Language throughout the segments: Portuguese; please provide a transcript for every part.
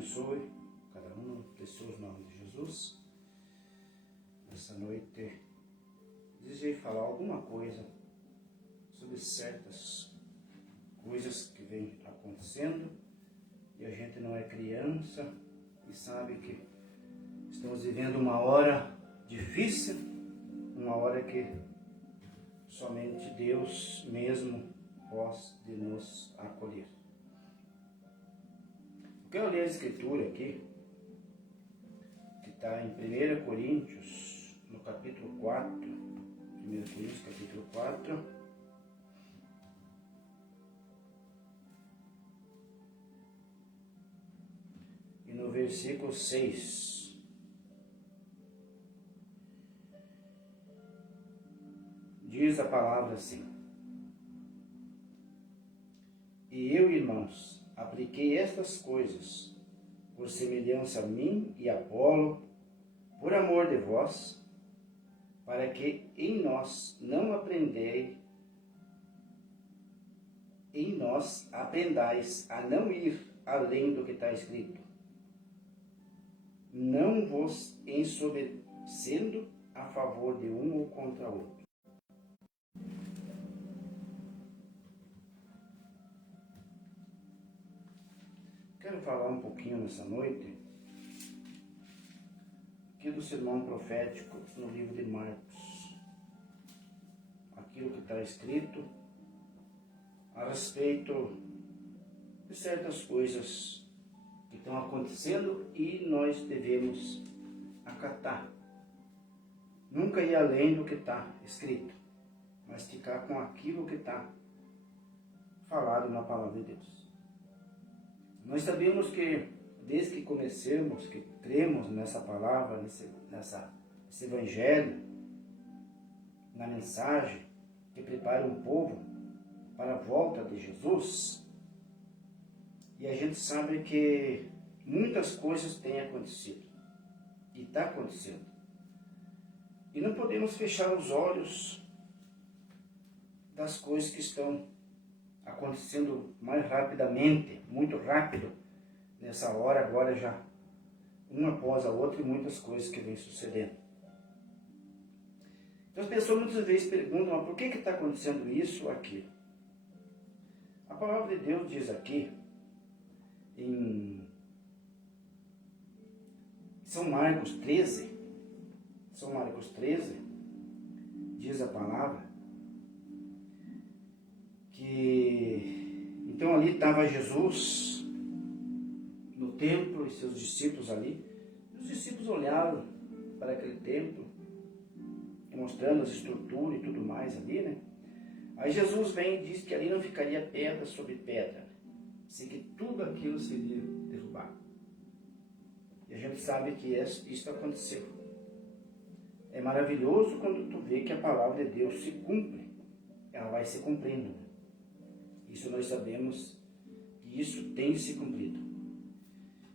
abençoe cada um no precioso nome de Jesus. Nessa noite, desejei falar alguma coisa sobre certas coisas que vêm acontecendo e a gente não é criança e sabe que estamos vivendo uma hora difícil, uma hora que somente Deus mesmo pode nos acolher. Eu quero ler a escritura aqui, que está em 1 Coríntios, no capítulo 4, 1 Coríntios, capítulo 4, e no versículo 6. Diz a palavra assim: E eu, irmãos, apliquei estas coisas por semelhança a mim e a Apolo, por amor de vós, para que em nós aprendais a não ir além do que está escrito, não vos ensoberbecendo a favor de um ou contra outro. Quero falar um pouquinho nessa noite aqui do sermão profético no livro de Marcos. Aquilo que está escrito a respeito de certas coisas que estão acontecendo e nós devemos acatar. Nunca ir além do que está escrito, mas ficar com aquilo que está falado na palavra de Deus. Nós sabemos que desde que comecemos, que cremos nessa palavra, nesse evangelho, na mensagem que prepara um povo para a volta de Jesus, e a gente sabe que muitas coisas têm acontecido e está acontecendo. E não podemos fechar os olhos das coisas que estão acontecendo mais rapidamente, muito rápido, nessa hora agora já, uma após a outra, e muitas coisas que vêm sucedendo. Então as pessoas muitas vezes perguntam, mas por que está acontecendo isso ou aquilo? A palavra de Deus diz aqui, em São Marcos 13, diz a palavra, que então ali estava Jesus no templo e seus discípulos ali. Os discípulos olhavam para aquele templo, mostrando as estruturas e tudo mais ali, né? Aí Jesus vem e diz que ali não ficaria pedra sobre pedra, assim que tudo aquilo seria derrubado. E a gente sabe que isso aconteceu. É maravilhoso quando tu vê que a palavra de Deus se cumpre. Ela vai se cumprindo. Isso nós sabemos que isso tem se cumprido.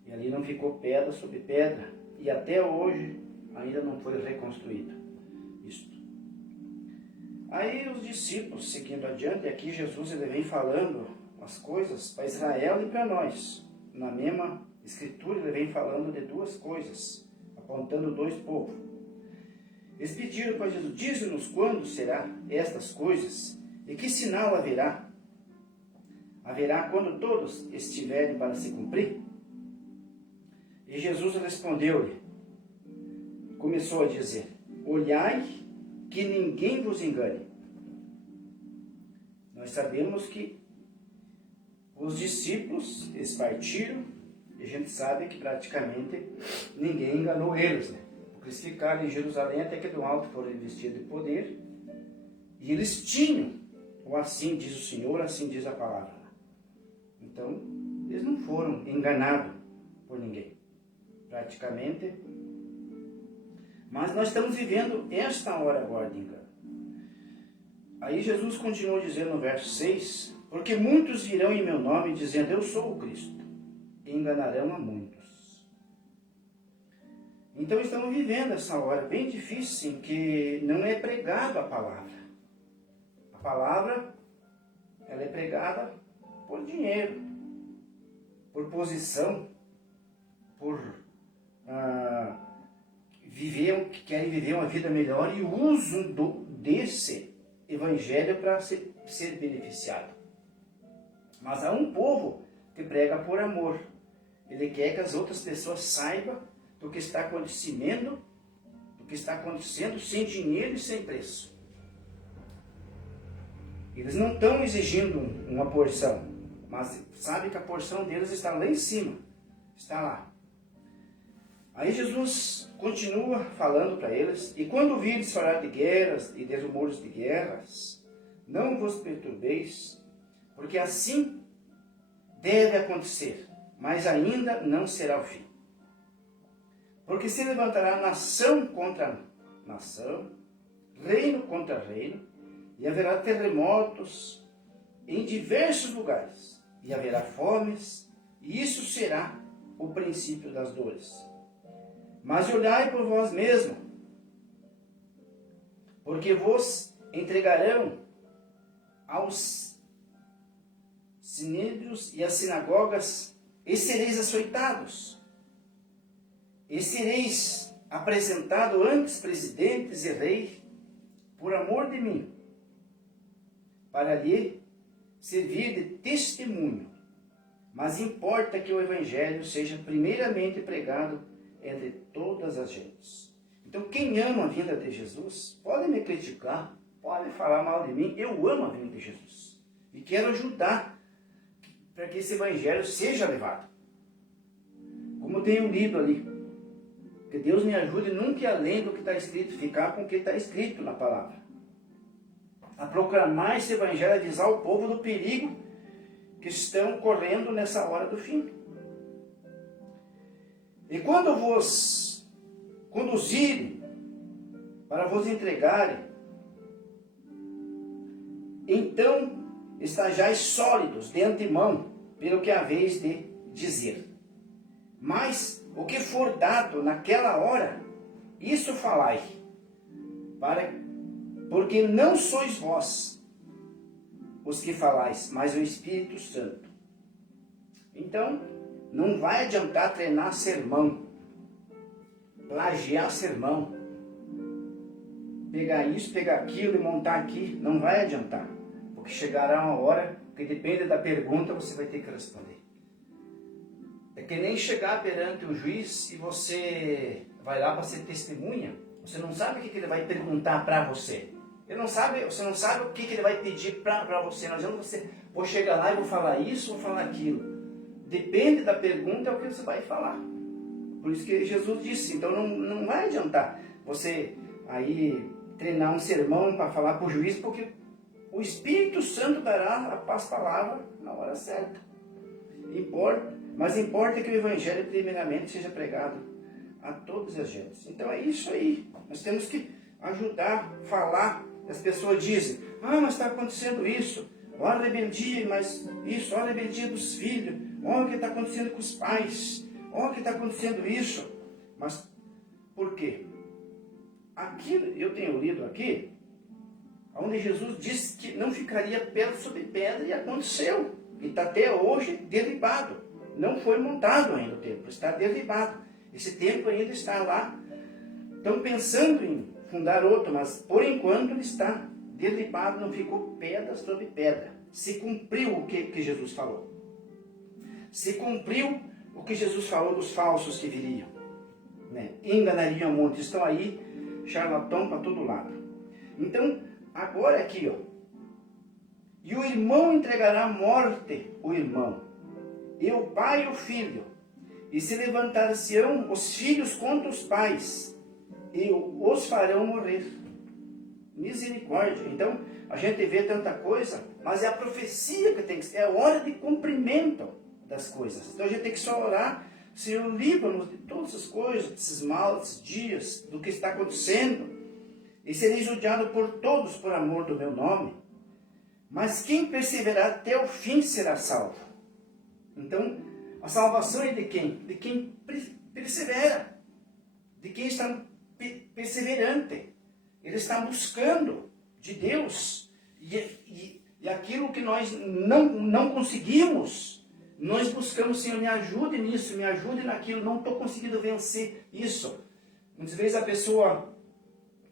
E ali não ficou pedra sobre pedra. E até hoje ainda não foi reconstruído isto. Aí os discípulos, seguindo adiante, aqui Jesus ele vem falando as coisas para Israel e para nós. Na mesma escritura ele vem falando de duas coisas, apontando dois povos. Eles pediram para Jesus: dize-nos quando será estas coisas e que sinal haverá? Haverá quando todos estiverem para se cumprir? E Jesus respondeu-lhe, começou a dizer: olhai que ninguém vos engane. Nós sabemos que os discípulos, eles partiram, e a gente sabe que praticamente ninguém enganou eles, né? Porque eles ficaram em Jerusalém até que do alto foram investidos de poder, e eles tinham, ou assim diz o Senhor, assim diz a palavra. Então, eles não foram enganados por ninguém, praticamente. Mas nós estamos vivendo esta hora agora de engano. Aí Jesus continuou dizendo no verso 6, porque muitos virão em meu nome dizendo, eu sou o Cristo, e enganarão a muitos. Então estamos vivendo essa hora bem difícil em que não é pregado a palavra. A palavra, ela é pregada por dinheiro, por posição, por querem viver uma vida melhor e usam desse evangelho para ser beneficiado. Mas há um povo que prega por amor. Ele quer que as outras pessoas saibam do que está acontecendo, sem dinheiro e sem preço. Eles não estão exigindo uma porção, mas sabem que a porção deles está lá em cima, está lá. Aí Jesus continua falando para eles: e quando vires falar de guerras e de rumores de guerras, não vos perturbeis, porque assim deve acontecer, mas ainda não será o fim. Porque se levantará nação contra nação, reino contra reino, e haverá terremotos em diversos lugares, e haverá fomes, e isso será o princípio das dores. Mas olhai por vós mesmos, porque vos entregarão aos sinédrios e às sinagogas, e sereis açoitados, e sereis apresentado ante presidentes e reis, por amor de mim, para lhe servir de testemunho. Mas importa que o evangelho seja primeiramente pregado entre todas as gentes. Então, quem ama a vinda de Jesus, pode me criticar, pode falar mal de mim, eu amo a vinda de Jesus. E quero ajudar para que esse evangelho seja levado. Como tenho lido ali, que Deus me ajude nunca ir além do que está escrito, ficar com o que está escrito na palavra. A proclamar esse evangelho, avisar o povo do perigo que estão correndo nessa hora do fim. E quando vos conduzirem para vos entregarem, então estajais sólidos de antemão, pelo que haveis de dizer. Mas o que for dado naquela hora, isso falai, porque não sois vós os que falais, mas o Espírito Santo. Então, não vai adiantar treinar sermão, plagiar sermão, pegar isso, pegar aquilo e montar aqui, não vai adiantar. Porque chegará uma hora que depende da pergunta, você vai ter que responder. É que nem chegar perante o juiz e você vai lá para ser testemunha, você não sabe o que ele vai perguntar para você. Você não sabe o que ele vai pedir para você. Não adianta você, vou chegar lá e vou falar isso, vou falar aquilo. Depende da pergunta, é o que você vai falar. Por isso que Jesus disse, então não vai adiantar você aí treinar um sermão para falar para o juiz, porque o Espírito Santo dará as palavras na hora certa. Mas importa que o Evangelho primeiramente seja pregado a todas as gentes. Então é isso aí. Nós temos que ajudar, falar. As pessoas dizem, mas está acontecendo isso. Olha a rebeldia, mas isso, olha a rebeldia dos filhos. Olha o que está acontecendo com os pais. Olha o que está acontecendo isso. Mas por quê? Aqui, eu tenho lido aqui, onde Jesus disse que não ficaria pedra sobre pedra, e aconteceu. E está até hoje derribado. Não foi montado ainda o templo, está derribado. Esse templo ainda está lá. Estão pensando em fundar outro, mas por enquanto ele está derribado, não ficou pedra sobre pedra. Se cumpriu o que Jesus falou. Se cumpriu o que Jesus falou dos falsos que viriam. Enganariam muito. Estão aí, charlatão para todo lado. Então, agora aqui, e o irmão entregará à morte o irmão, e o pai o filho, e se levantar-se-ão os filhos contra os pais, e os farão morrer. Misericórdia. Então, a gente vê tanta coisa, mas é a profecia que tem que ser, é a hora de cumprimento das coisas. Então a gente tem que só orar, Senhor, livra-nos de todas essas coisas, desses maus, desses dias, do que está acontecendo. E sereis odiado por todos por amor do meu nome. Mas quem perseverar até o fim será salvo. Então, a salvação é de quem? De quem persevera. De quem está perseverante. Ele está buscando de Deus. E aquilo que nós não conseguimos, nós buscamos, Senhor, me ajude nisso, me ajude naquilo, não estou conseguindo vencer isso. Muitas vezes a pessoa,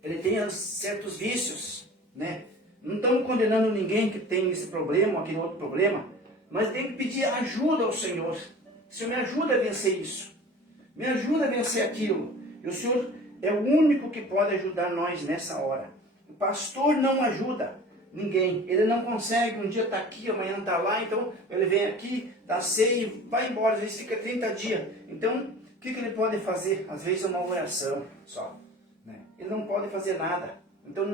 ele tem certos vícios, né? Não estamos condenando ninguém que tem esse problema, aquele outro problema, mas tem que pedir ajuda ao Senhor. Senhor, me ajuda a vencer isso, me ajuda a vencer aquilo. E o Senhor é o único que pode ajudar nós nessa hora. O pastor não ajuda ninguém, ele não consegue, um dia está aqui, amanhã está lá, então ele vem aqui, dá ceia e vai embora, às vezes fica 30 dias. Então, o que ele pode fazer? Às vezes é uma oração só, né? Ele não pode fazer nada. Então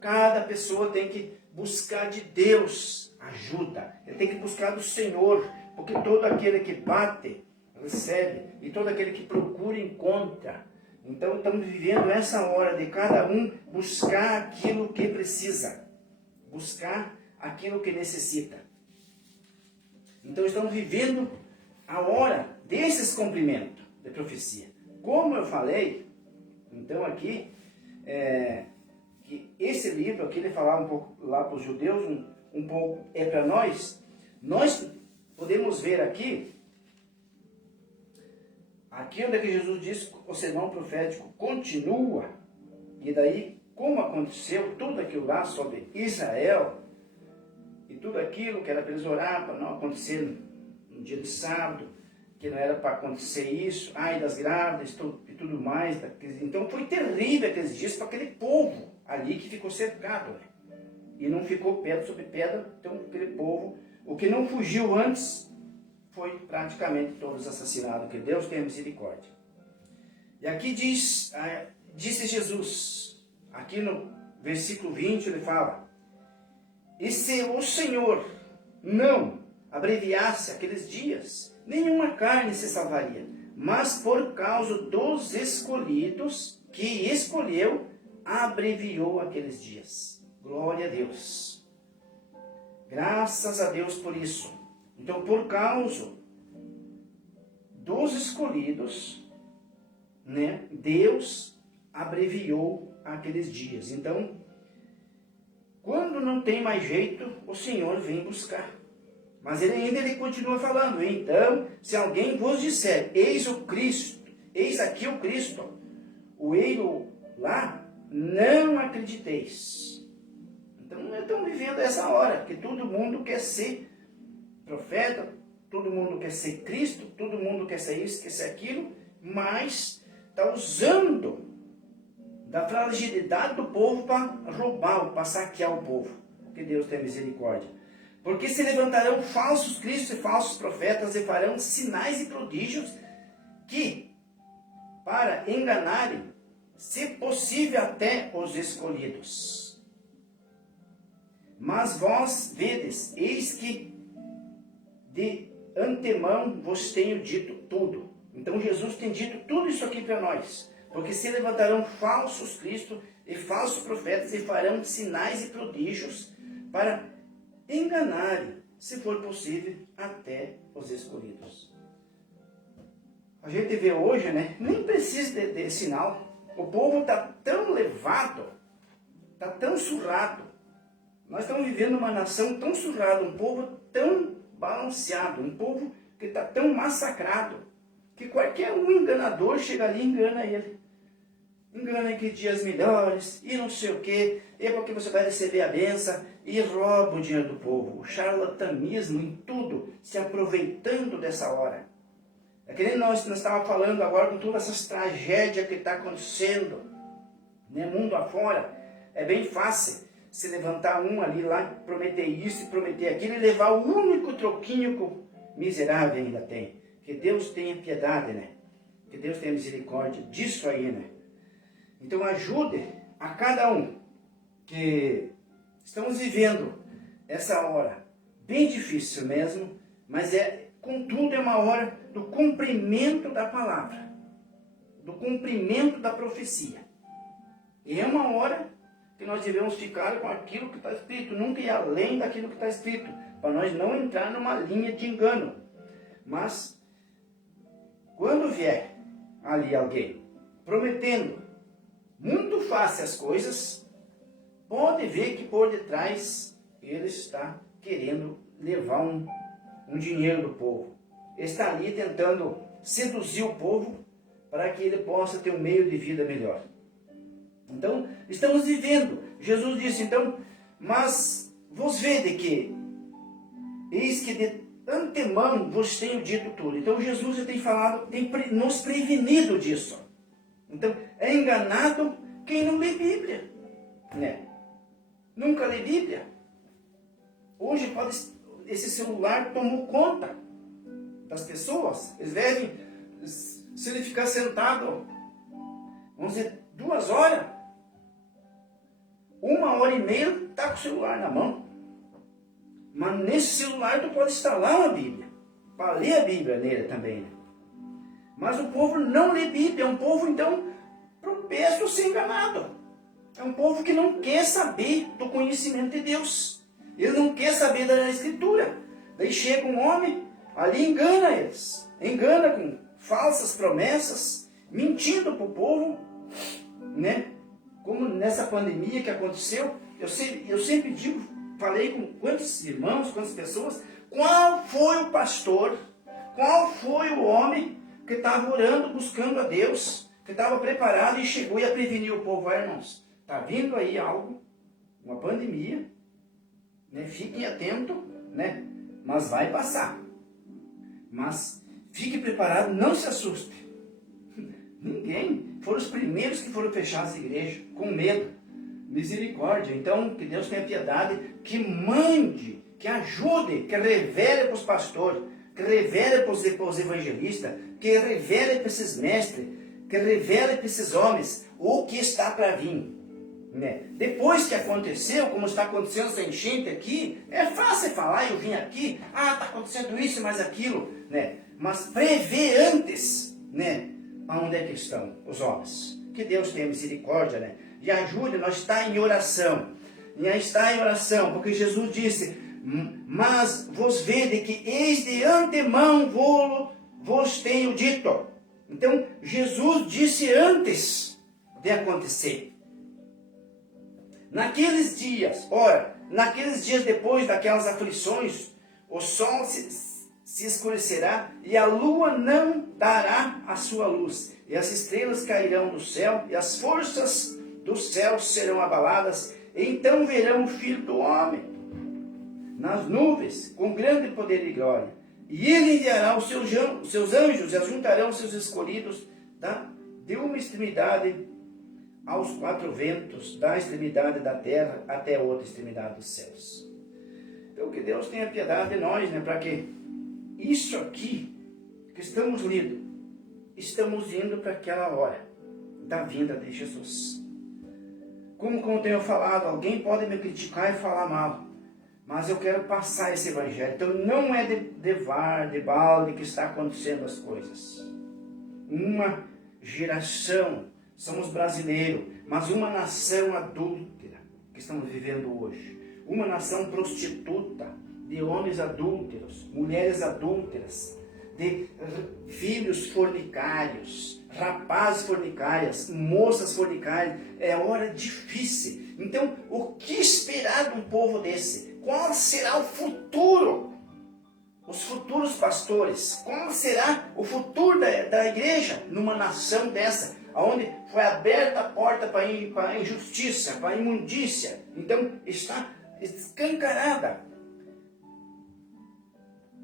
cada pessoa tem que buscar de Deus ajuda, ele tem que buscar do Senhor, porque todo aquele que bate, recebe, e todo aquele que procura, encontra. Então estamos vivendo essa hora de cada um buscar aquilo que precisa, buscar aquilo que necessita. Então estamos vivendo a hora desses cumprimentos de profecia. Como eu falei, então aqui, que esse livro aqui, ele falava um pouco lá para os judeus, um pouco é para nós. Nós podemos ver aqui onde é que Jesus diz, o sermão profético continua, e daí, como aconteceu tudo aquilo lá sobre Israel, e tudo aquilo que era para eles orar, para não acontecer no dia de sábado, que não era para acontecer isso, ai das grávidas e tudo mais. Então foi terrível aqueles dias para aquele povo ali que ficou cercado, né? E não ficou pedra sobre pedra, então aquele povo, o que não fugiu antes, foi praticamente todos assassinados, que Deus tenha misericórdia. E aqui disse Jesus, aqui no versículo 20 ele fala, e se o Senhor não abreviasse aqueles dias, nenhuma carne se salvaria, mas por causa dos escolhidos, que escolheu, abreviou aqueles dias. Glória a Deus. Graças a Deus por isso. Então, por causa dos escolhidos, né, Deus abreviou aqueles dias. Então, quando não tem mais jeito, o Senhor vem buscar. Mas ele continua falando, então, se alguém vos disser, eis o Cristo, eis aqui o Cristo, o eiro lá, não acrediteis. Então, estamos vivendo essa hora, que todo mundo quer ser profeta, todo mundo quer ser Cristo, todo mundo quer ser isso, quer ser aquilo, mas está usando da fragilidade do povo para roubar, para saquear o povo. Que Deus tenha misericórdia. Porque se levantarão falsos cristos e falsos profetas e farão sinais e prodígios que, para enganarem, se possível até os escolhidos. Mas vós vedes, eis que de antemão vos tenho dito tudo. Então Jesus tem dito tudo isso aqui para nós. Porque se levantarão falsos cristos e falsos profetas e farão sinais e prodígios para enganarem, se for possível, até os escolhidos. A gente vê hoje, né? Nem precisa de sinal. O povo está tão levado, está tão surrado. Nós estamos vivendo uma nação tão surrada, um povo tão balanceado, um povo que está tão massacrado, que qualquer um enganador chega ali e engana ele. Engana que dias melhores, e não sei o que, e é porque você vai receber a benção, e rouba o dinheiro do povo. O charlatanismo em tudo, se aproveitando dessa hora. É que nem nós estávamos falando agora com todas essas tragédias que está acontecendo, né, mundo afora. É bem fácil se levantar um ali lá, prometer isso e prometer aquilo, e levar o único troquinho que o miserável ainda tem. Que Deus tenha piedade, né? Que Deus tenha misericórdia disso aí, né? Então ajude a cada um que estamos vivendo essa hora, bem difícil mesmo, mas contudo é uma hora do cumprimento da palavra, do cumprimento da profecia. E é uma hora que nós devemos ficar com aquilo que está escrito, nunca ir além daquilo que está escrito, para nós não entrar numa linha de engano. Mas, quando vier ali alguém prometendo muito fácil as coisas, pode ver que por detrás ele está querendo levar um um dinheiro do povo. Ele está ali tentando seduzir o povo para que ele possa ter um meio de vida melhor. Então, estamos vivendo. Jesus disse, então, mas vos vede que, eis que de antemão vos tenho dito tudo. Então, Jesus já tem falado, tem nos prevenido disso. Então, é enganado quem não lê Bíblia, né? Nunca lê Bíblia. Hoje, esse celular tomou conta das pessoas. Eles devem, se ele ficar sentado, vamos dizer, 2 horas, 1h30, está com o celular na mão. Mas nesse celular tu pode instalar uma Bíblia, para ler a Bíblia nele também, né? Mas o povo não lê Bíblia, é um povo então propenso a ser enganado. É um povo que não quer saber do conhecimento de Deus. Ele não quer saber da Escritura. Daí chega um homem, ali engana eles. Engana com falsas promessas, mentindo para o povo, né? Como nessa pandemia que aconteceu, eu sempre digo, falei com quantos irmãos, quantas pessoas, qual foi o pastor, qual foi o homem que estava orando, buscando a Deus, que estava preparado e chegou e a prevenir o povo. Irmãos, está vindo aí algo, uma pandemia, né? Fiquem atentos, né? Mas vai passar. Mas fique preparado, não se assuste. Ninguém. Foram os primeiros que foram fechar as igrejas, com medo. Misericórdia. Então, que Deus tenha piedade, que mande, que ajude, que revele para os pastores, que revele para os evangelistas, que revele para esses mestres, que revele para esses homens o que está para vir. Né? Depois que aconteceu, como está acontecendo essa enchente aqui, é fácil falar, eu vim aqui, está acontecendo isso e mais aquilo, né? Mas prever antes, né? Aonde é que estão os homens? Que Deus tenha misericórdia, né? E ajude, nós está em oração. E está em oração, porque Jesus disse, mas vos vede que eis de antemão vos tenho dito. Então, Jesus disse antes de acontecer. Naqueles dias, naqueles dias depois daquelas aflições, o sol se escurecerá e a lua não dará a sua luz. E as estrelas cairão do céu e as forças do céu serão abaladas. Então verão o Filho do Homem nas nuvens com grande poder e glória. E ele enviará os seus anjos e ajuntarão os seus escolhidos de uma extremidade aos 4 ventos, da extremidade da terra até a outra extremidade dos céus. Então que Deus tenha piedade de nós, né? Para que isso aqui que estamos lendo, estamos indo para aquela hora da vinda de Jesus. Como tenho falado, alguém pode me criticar e falar mal, mas eu quero passar esse evangelho. Então não é de balde que está acontecendo as coisas. Uma geração, somos brasileiros, mas uma nação adúltera que estamos vivendo hoje. Uma nação prostituta, de homens adúlteros, mulheres adúlteras, de filhos fornicários, rapazes fornicárias, moças fornicárias. É hora difícil. Então, o que esperar de um povo desse? Qual será o futuro? Os futuros pastores? Qual será o futuro da igreja numa nação dessa? Onde foi aberta a porta para a injustiça, para a imundícia. Então, está escancarada.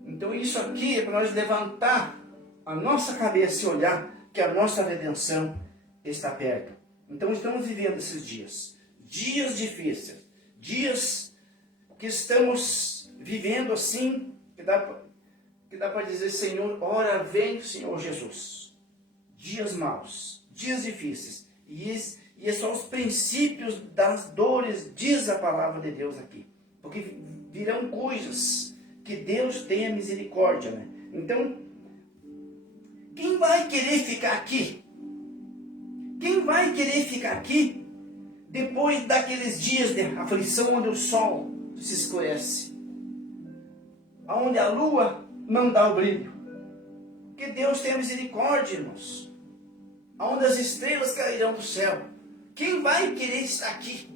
Então isso aqui é para nós levantar a nossa cabeça e olhar que a nossa redenção está perto. Então estamos vivendo esses dias. Dias difíceis. Dias que estamos vivendo assim, que dá para dizer, Senhor, ora vem, Senhor Jesus. Dias maus, dias difíceis. E são os princípios das dores, diz a palavra de Deus aqui. Porque virão coisas que Deus tenha misericórdia, né? Então, quem vai querer ficar aqui? Quem vai querer ficar aqui depois daqueles dias de aflição onde o sol se escurece? Onde a lua não dá o brilho? Que Deus tenha misericórdia, irmãos. Onde as estrelas cairão do céu? Quem vai querer estar aqui?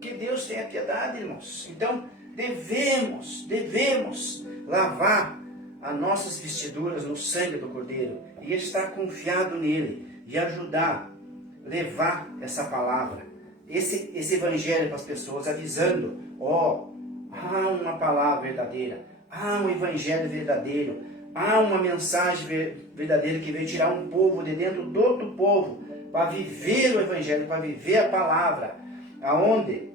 Que Deus tenha piedade, irmãos. Então, devemos lavar as nossas vestiduras no sangue do Cordeiro e estar confiado nele e ajudar, levar essa palavra, esse evangelho para as pessoas, avisando, há uma palavra verdadeira, há um evangelho verdadeiro, há uma mensagem verdadeira que veio tirar um povo de dentro do outro povo, para viver o evangelho, para viver a palavra, aonde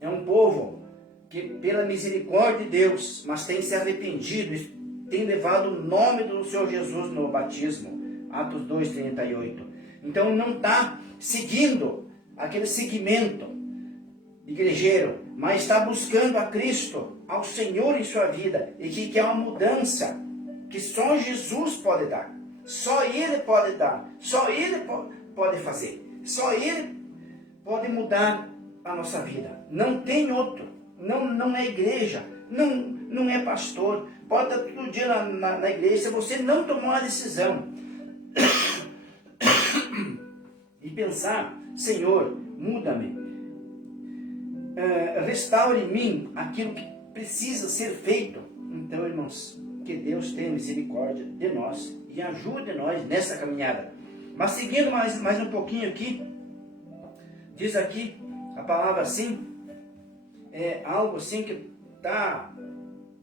é um povo que pela misericórdia de Deus, mas tem se arrependido, tem levado o nome do Senhor Jesus no batismo, Atos 2:38. Então não está seguindo aquele segmento igrejeiro, mas está buscando a Cristo, ao Senhor em sua vida, e que há uma mudança que só Jesus pode dar, só Ele pode dar, só Ele pode fazer, só Ele pode mudar a nossa vida. Não tem outro, não é igreja, não é pastor. Pode estar todo dia na igreja, se você não tomar uma decisão e pensar, Senhor, muda-me, restaure em mim aquilo que precisa ser feito. Então, irmãos, que Deus tenha misericórdia de nós e ajude nós nessa caminhada. Mas seguindo mais um pouquinho aqui, diz aqui a palavra assim, é algo assim que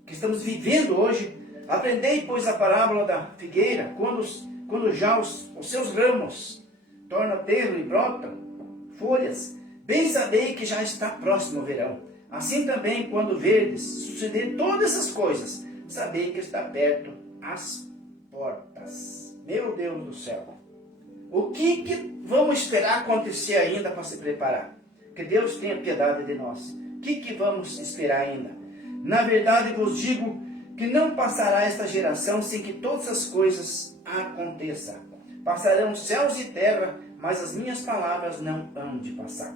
estamos vivendo hoje. Aprendei, pois, a parábola da figueira, quando já os seus ramos tornam terro e brotam folhas, bem sabei que já está próximo o verão. Assim também, quando verdes suceder todas essas coisas, sabei que está perto as portas. Meu Deus do céu! O que vamos esperar acontecer ainda para se preparar? Que Deus tenha piedade de nós. O que vamos esperar ainda? Na verdade vos digo que não passará esta geração sem que todas as coisas aconteçam. Passarão céus e terra, mas as minhas palavras não hão de passar.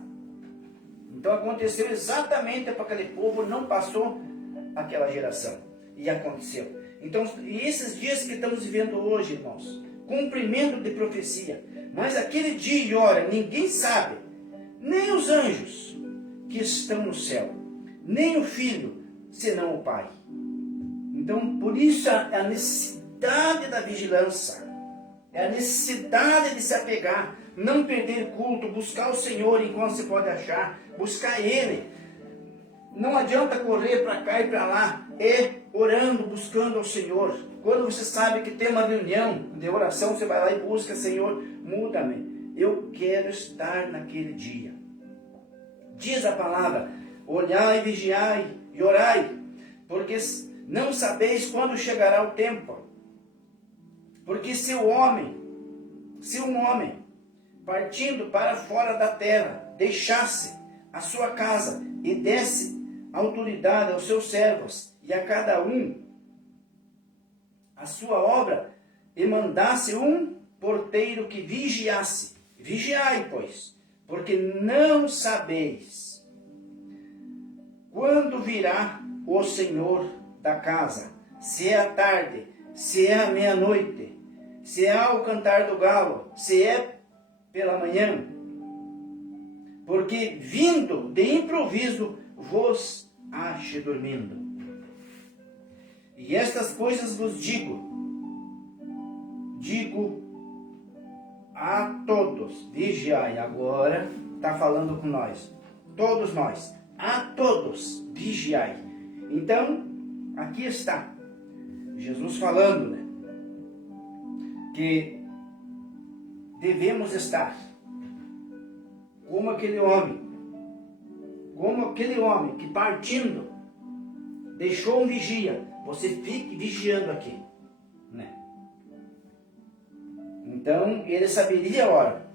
Então aconteceu exatamente para aquele povo, não passou aquela geração. E aconteceu. Então, e esses dias que estamos vivendo hoje, irmãos, cumprimento de profecia. Mas aquele dia e hora, ninguém sabe, nem os anjos que estão no céu, nem o Filho, senão o Pai. Então, por isso a necessidade da vigilância, é a necessidade de se apegar, não perder culto, buscar o Senhor enquanto se pode achar, buscar Ele. Não adianta correr para cá e para lá, orando, buscando ao Senhor. Quando você sabe que tem uma reunião de oração, você vai lá e busca, Senhor, muda-me. Eu quero estar naquele dia. Diz a palavra, olhai, vigiai e orai, porque não sabeis quando chegará o tempo. Porque se um homem, partindo para fora da terra, deixasse a sua casa e desse autoridade aos seus servos, e a cada um a sua obra, e mandasse um porteiro que vigiasse. Vigiai, pois, porque não sabeis quando virá o Senhor da casa, se é à tarde, se é à meia-noite, se é ao cantar do galo, se é pela manhã, porque vindo de improviso vos ache dormindo. E estas coisas vos digo a todos, vigiai. Agora está falando com nós, todos nós, a todos, vigiai. Então, aqui está Jesus falando, né, que devemos estar como aquele homem que partindo deixou um vigia. Você fique vigiando aqui, né? Então ele saberia a hora.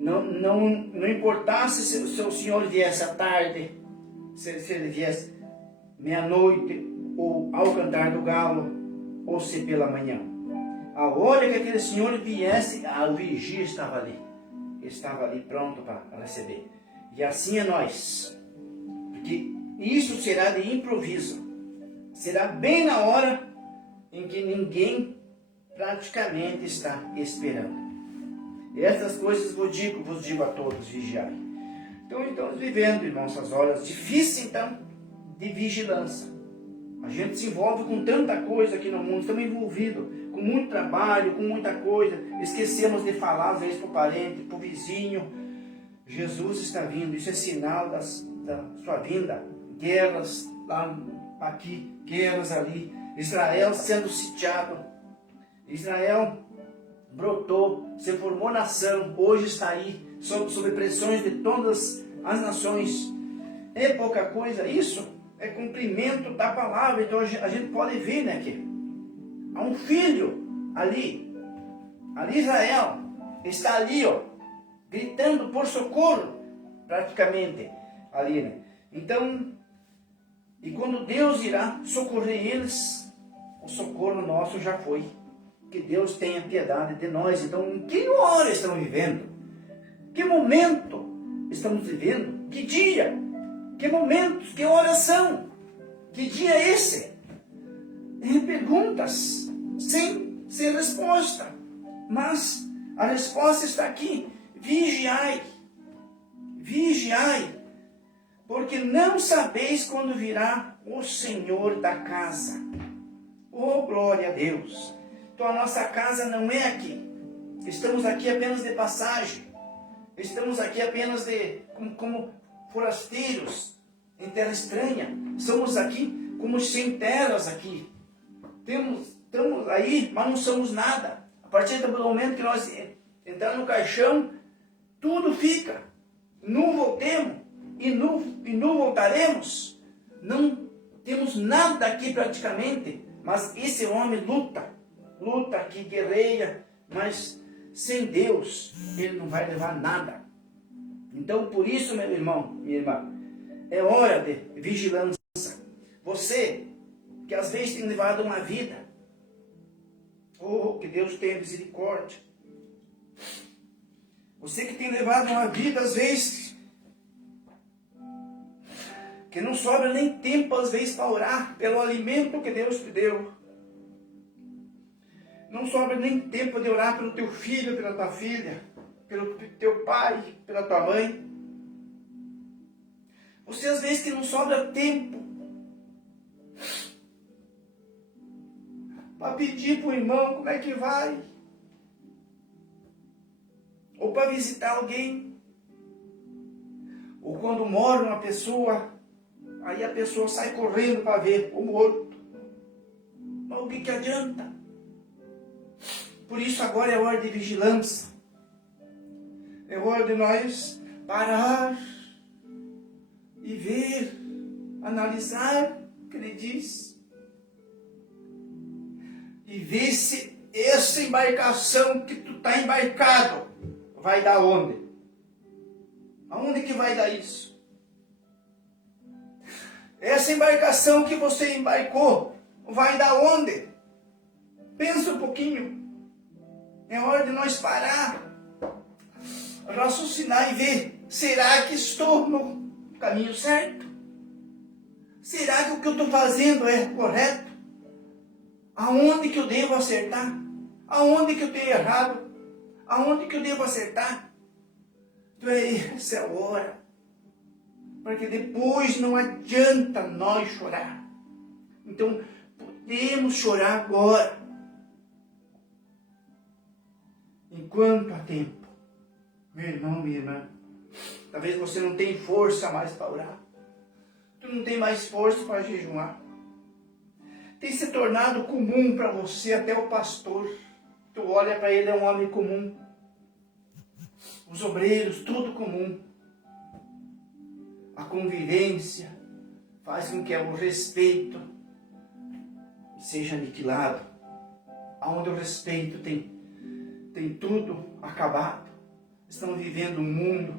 Não importasse se o Senhor viesse à tarde, se ele viesse meia-noite, ou ao cantar do galo, ou se pela manhã. A hora que aquele Senhor viesse, o vigia estava ali pronto para receber. E assim é nós, porque isso será de improviso, será bem na hora em que ninguém praticamente está esperando. E essas coisas vos digo a todos, vigiai. Então estamos vivendo, irmãos, essas horas difíceis, então, de vigilância. A gente se envolve com tanta coisa aqui no mundo, estamos envolvidos com muito trabalho, com muita coisa. Esquecemos de falar, às vezes, para o parente, para o vizinho. Jesus está vindo, isso é sinal da sua vinda. Guerras lá, aqui, guerras ali. Israel sendo sitiado. Israel brotou, se formou nação, hoje está aí, sob pressões de todas as nações. É pouca coisa isso? É cumprimento da palavra. Então a gente pode ver, né, que há um filho ali Israel, está ali, ó, gritando por socorro, praticamente, ali, né? Então, e quando Deus irá socorrer eles, o socorro nosso já foi. Que Deus tenha piedade de nós. Então, em que hora estamos vivendo? Que momento estamos vivendo? Que dia? Que momentos? Que horas são? Que dia é esse? Perguntas sem resposta. Mas a resposta está aqui. Vigiai. Vigiai. Porque não sabeis quando virá o Senhor da casa. Oh, glória a Deus. Então a nossa casa não é aqui. Estamos aqui apenas de passagem. Estamos aqui apenas como forasteiros em terra estranha. Somos aqui como sem terras aqui. Estamos aí, mas não somos nada. A partir do momento que nós entramos no caixão, tudo fica. Nu voltemos e nu voltaremos. Não temos nada aqui praticamente. Mas esse homem luta aqui, guerreia, mas sem Deus ele não vai levar nada. Então por isso, meu irmão, minha irmã, é hora de vigilância. Você que às vezes tem levado uma vida, oh, que Deus tenha misericórdia. Você que tem levado uma vida, às vezes, que não sobra nem tempo, às vezes, para orar pelo alimento que Deus te deu. Não sobra nem tempo de orar pelo teu filho, pela tua filha, pelo teu pai, pela tua mãe. Você, às vezes, que não sobra tempo para pedir para o irmão como é que vai. Ou para visitar alguém. Ou quando mora uma pessoa, aí a pessoa sai correndo para ver o morto. Mas o que adianta? Por isso agora é hora de vigilância. É hora de nós parar e ver, analisar o que ele diz. E ver se essa embarcação que tu está embarcado vai dar onde? Aonde que vai dar isso? Essa embarcação que você embarcou vai dar onde? Pensa um pouquinho. É hora de nós parar, raciocinar e ver. Será que estou no caminho certo? Será que o que eu estou fazendo é correto? Aonde que eu devo acertar? Aonde que eu tenho errado? Aonde que eu devo acertar? Então essa é a hora. Porque depois não adianta nós chorar. Então podemos chorar agora. Enquanto há tempo. Meu irmão, minha irmã. Talvez você não tenha força mais para orar. Tu não tem mais força para jejuar. Tem se tornado comum para você, até o pastor. Tu olha para ele, é um homem comum. Os obreiros, tudo comum. A convivência faz com que o respeito seja aniquilado. Onde o respeito tem tudo acabado. Estamos vivendo um mundo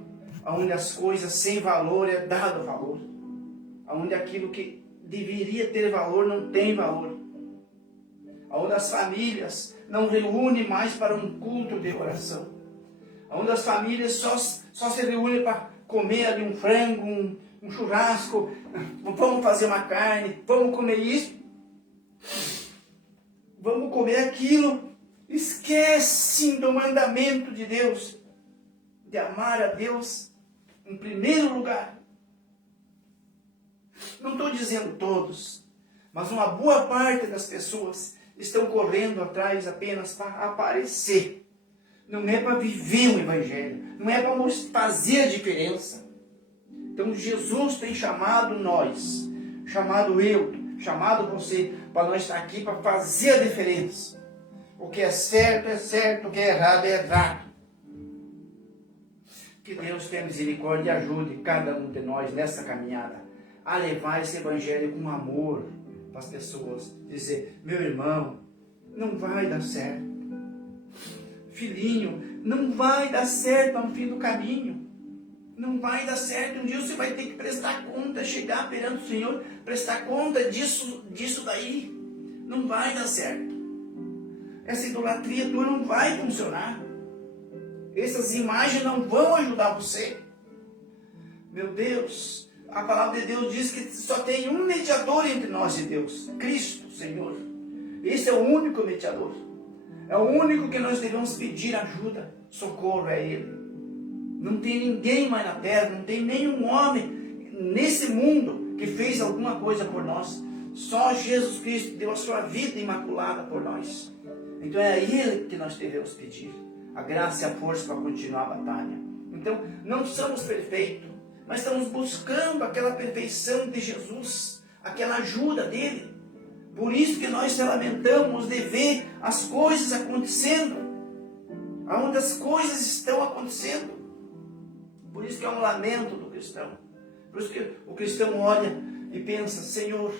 onde as coisas sem valor é dado valor. Onde aquilo que deveria ter valor não tem valor. Onde as famílias não reúnem mais para um culto de oração. Onde as famílias só se reúnem para comer ali um frango, um churrasco. Vamos fazer uma carne, vamos comer isso. Vamos comer aquilo. Esquecem do mandamento de Deus, de amar a Deus em primeiro lugar. Não estou dizendo todos, mas uma boa parte das pessoas estão correndo atrás apenas para aparecer. Não é para viver o Evangelho, não é para fazer a diferença. Então Jesus tem chamado nós, chamado eu, chamado você, para nós estar aqui para fazer a diferença. O que é certo, o que é errado, é errado. Que Deus tenha misericórdia e ajude cada um de nós nessa caminhada a levar esse Evangelho com amor para as pessoas. Dizer, meu irmão, não vai dar certo. Filhinho, não vai dar certo no fim do caminho. Não vai dar certo. Um dia você vai ter que prestar conta, chegar perante o Senhor, prestar conta disso daí. Não vai dar certo. Essa idolatria tua não vai funcionar. Essas imagens não vão ajudar você. Meu Deus, a palavra de Deus diz que só tem um mediador entre nós e Deus, Cristo, Senhor. Esse é o único mediador. É o único que nós devemos pedir ajuda, socorro a Ele. Não tem ninguém mais na terra, não tem nenhum homem nesse mundo que fez alguma coisa por nós. Só Jesus Cristo deu a sua vida imaculada por nós. Então é a Ele que nós devemos pedir a graça e a força para continuar a batalha. Então não somos perfeitos, mas estamos buscando aquela perfeição de Jesus, aquela ajuda dele. Por isso que nós se lamentamos de ver as coisas acontecendo, aonde as coisas estão acontecendo. Por isso que é um lamento do cristão. Por isso que o cristão olha e pensa, Senhor,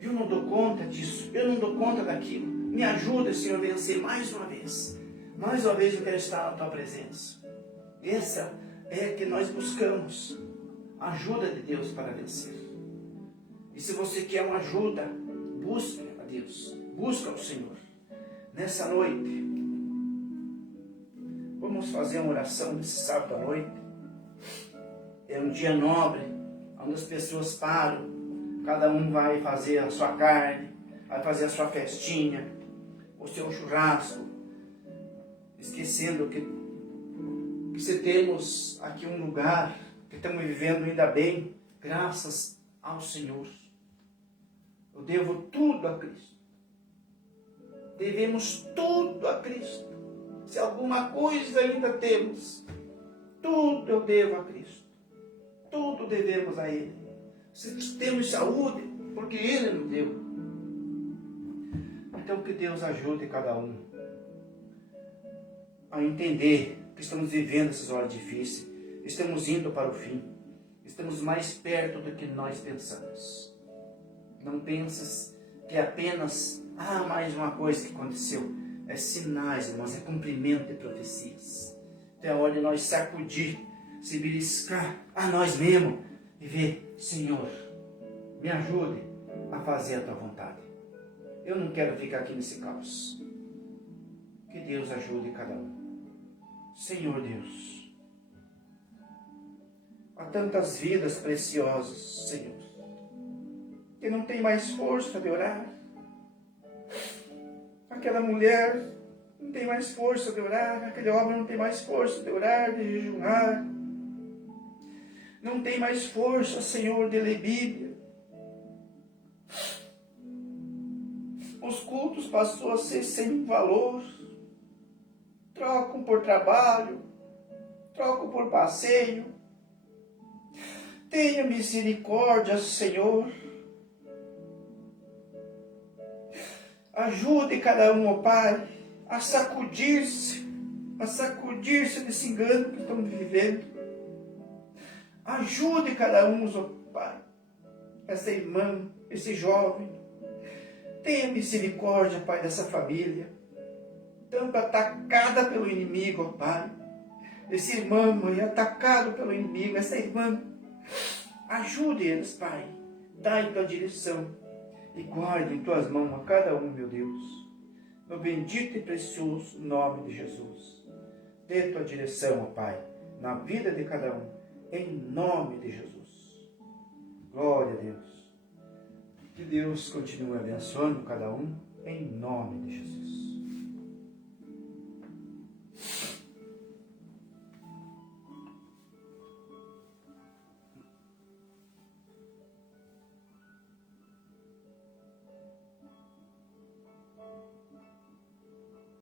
eu não dou conta disso, eu não dou conta daquilo. Me ajuda, Senhor, a vencer mais uma vez. Mais uma vez eu quero estar na Tua presença. Essa é que nós buscamos, a ajuda de Deus para vencer. E se você quer uma ajuda, busque a Deus, busca o Senhor. Nessa noite, vamos fazer uma oração nesse sábado à noite. É um dia nobre, onde as pessoas param, cada um vai fazer a sua carne, vai fazer a sua festinha, o seu churrasco, esquecendo que se temos aqui um lugar, que estamos vivendo ainda bem, graças ao Senhor. Eu devo tudo a Cristo. Devemos tudo a Cristo. Se alguma coisa ainda temos, tudo eu devo a Cristo. Tudo devemos a Ele. Se temos saúde, porque Ele nos deu. Então que Deus ajude cada um a entender que estamos vivendo essas horas difíceis. Estamos indo para o fim. Estamos mais perto do que nós pensamos. Não penses que é apenas mais uma coisa que aconteceu. É sinais, irmãos, é cumprimento de profecias. Então é hora de nós sacudir, se beliscar a nós mesmos e ver, Senhor, me ajude a fazer a Tua vontade. Eu não quero ficar aqui nesse caos. Que Deus ajude cada um. Senhor Deus, há tantas vidas preciosas, Senhor, que não tem mais força de orar. Aquela mulher não tem mais força de orar, aquele homem não tem mais força de orar, de jejuar. Não tem mais força, Senhor, de ler Bíblia. Os cultos passou a ser sem valor. Trocam por trabalho, trocam por passeio. Tenha misericórdia, Senhor. Ajude cada um, ó Pai, a sacudir-se desse engano que estamos vivendo. Ajude cada um, ó Pai, essa irmã, esse jovem. Tenha misericórdia, Pai, dessa família, tanto atacada pelo inimigo, ó Pai. Esse irmão, mãe, atacado pelo inimigo, essa irmã. Ajude eles, Pai. Dá-lhe Tua direção. E guarde em Tuas mãos a cada um, meu Deus. No bendito e precioso nome de Jesus. Dê Tua direção, ó Pai, na vida de cada um. Em nome de Jesus. Glória a Deus. Que Deus continue abençoando cada um. Em nome de Jesus.